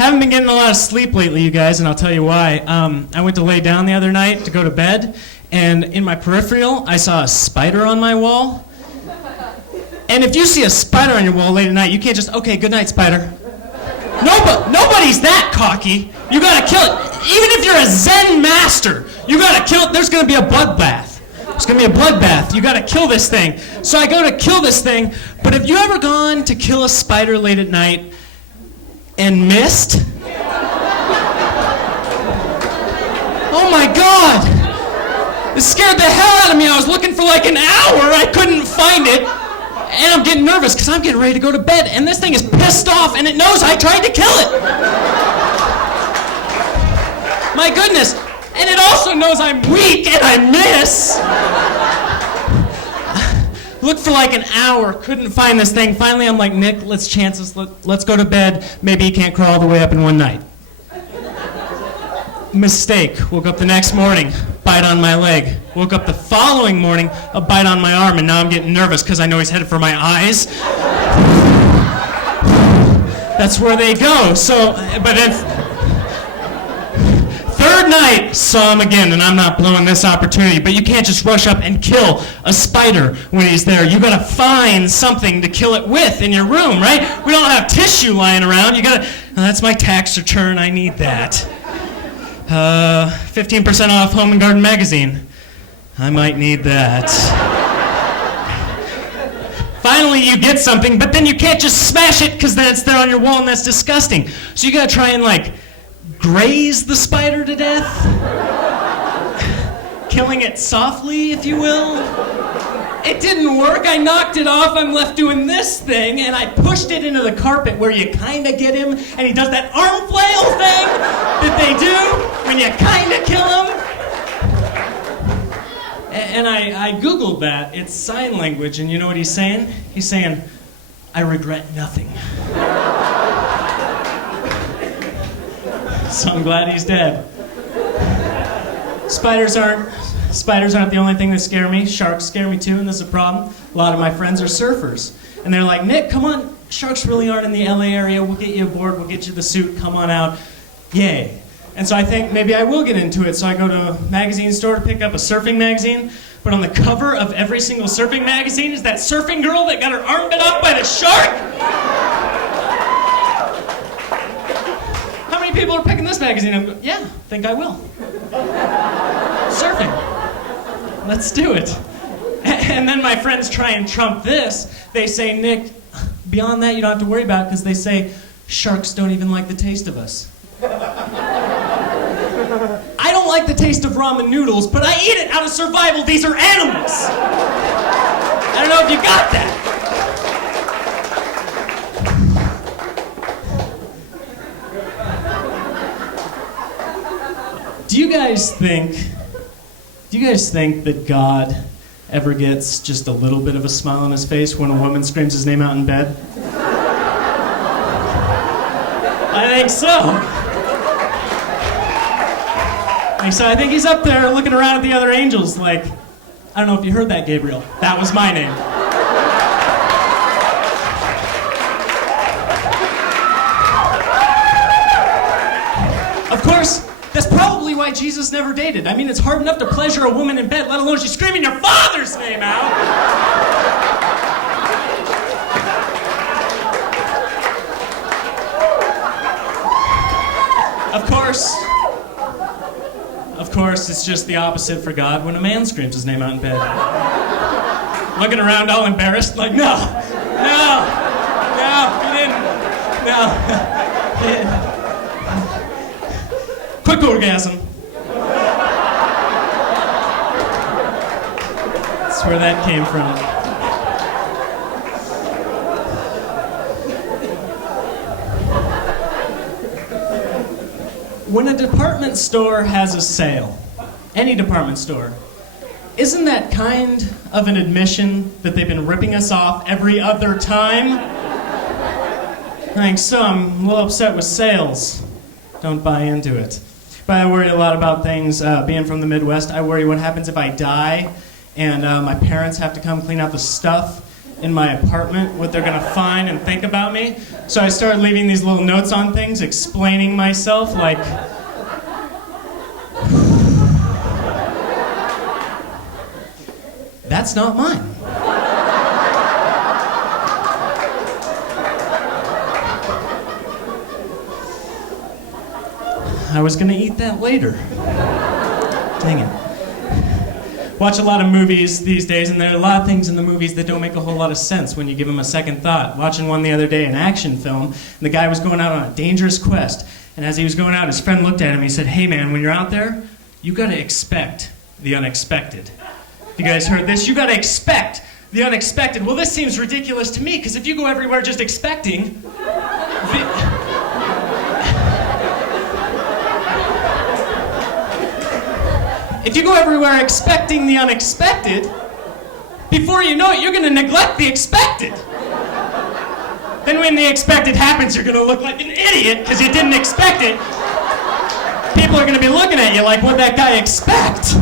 Haven't been getting a lot of sleep lately, you guys, and I'll tell you why. I went to lay down the other night to go to bed, and in my peripheral, I saw a spider on my wall. And if you see a spider on your wall late at night, you can't just, okay, good night, spider. Nobody's that cocky. You gotta kill it. Even if you're a Zen master, you gotta kill it. There's gonna be a bloodbath. There's gonna be a bloodbath. You gotta kill this thing. So I go to kill this thing, but have you ever gone to kill a spider late at night and missed? Oh my God! It scared the hell out of me. I was looking for like an hour. I couldn't find it. And I'm getting nervous because I'm getting ready to go to bed. And this thing is pissed off and it knows I tried to kill it. My goodness. And it also knows I'm weak and I miss. Looked for like an hour, couldn't find this thing. Finally, I'm like, Nick, let's chance this. Let's go to bed. Maybe he can't crawl all the way up in one night. Mistake. Woke up the next morning, bite on my leg. Woke up the following morning, a bite on my arm, and now I'm getting nervous because I know he's headed for my eyes. That's where they go. So, but if third night, saw him again, and I'm not blowing this opportunity, but you can't just rush up and kill a spider when he's there. You gotta find something to kill it with in your room, right? We don't have tissue lying around. You gotta, that's my tax return, I need that. 15% off Home and Garden magazine. I might need that. Finally, you get something, but then you can't just smash it because then it's there on your wall and that's disgusting. So you gotta try and like graze the spider to death, killing it softly, if you will. It didn't work. I knocked it off. I'm left doing this thing, and I pushed it into the carpet where you kind of get him, and he does that arm flail thing that they do when you kind of kill him. And I Googled that. It's sign language, and you know what he's saying? He's saying, I regret nothing. So I'm glad he's dead. Spiders aren't the only thing that scare me. Sharks scare me too, and this is a problem. A lot of my friends are surfers. And they're like, Nick, come on. Sharks really aren't in the LA area. We'll get you aboard. We'll get you the suit. Come on out. Yay. And so I think maybe I will get into it. So I go to a magazine store to pick up a surfing magazine. But on the cover of every single surfing magazine is that surfing girl that got her arm bit off by the shark. How many people are picking this magazine? I'm going, yeah, I think I will. Surfing. Let's do it. And then my friends try and trump this. They say, Nick, beyond that you don't have to worry about it because they say sharks don't even like the taste of us. I don't like the taste of ramen noodles, but I eat it out of survival. These are animals. I don't know if you got that. Do you guys think that God ever gets just a little bit of a smile on his face when a woman screams his name out in bed? I think so. I think he's up there looking around at the other angels like, I don't know if you heard that, Gabriel. That was my name. Of course, that's probably why Jesus never dated. I mean, it's hard enough to pleasure a woman in bed, let alone she's screaming your father's name out. Of course, it's just the opposite for God when a man screams his name out in bed. Looking around all embarrassed, like, no, you didn't. Quick orgasm. That's where that came from. When a department store has a sale, any department store, isn't that kind of an admission that they've been ripping us off every other time? I think so. I'm a little upset with sales. Don't buy into it. But I worry a lot about things. Being from the Midwest, I worry what happens if I die and my parents have to come clean out the stuff in my apartment, what they're gonna find and think about me. So I started leaving these little notes on things, explaining myself, like, that's not mine. I was gonna eat that later. Dang it. Watch a lot of movies these days, and there are a lot of things in the movies that don't make a whole lot of sense when you give them a second thought. Watching one the other day, an action film, and the guy was going out on a dangerous quest, and as he was going out, his friend looked at him and he said, "Hey man, when you're out there, you gotta expect the unexpected." You guys heard this? You gotta expect the unexpected. Well, this seems ridiculous to me, because if you go everywhere just expecting, if you go everywhere expecting the unexpected, before you know it, you're going to neglect the expected. Then when the expected happens, you're going to look like an idiot because you didn't expect it. People are going to be looking at you like, what'd that guy expect?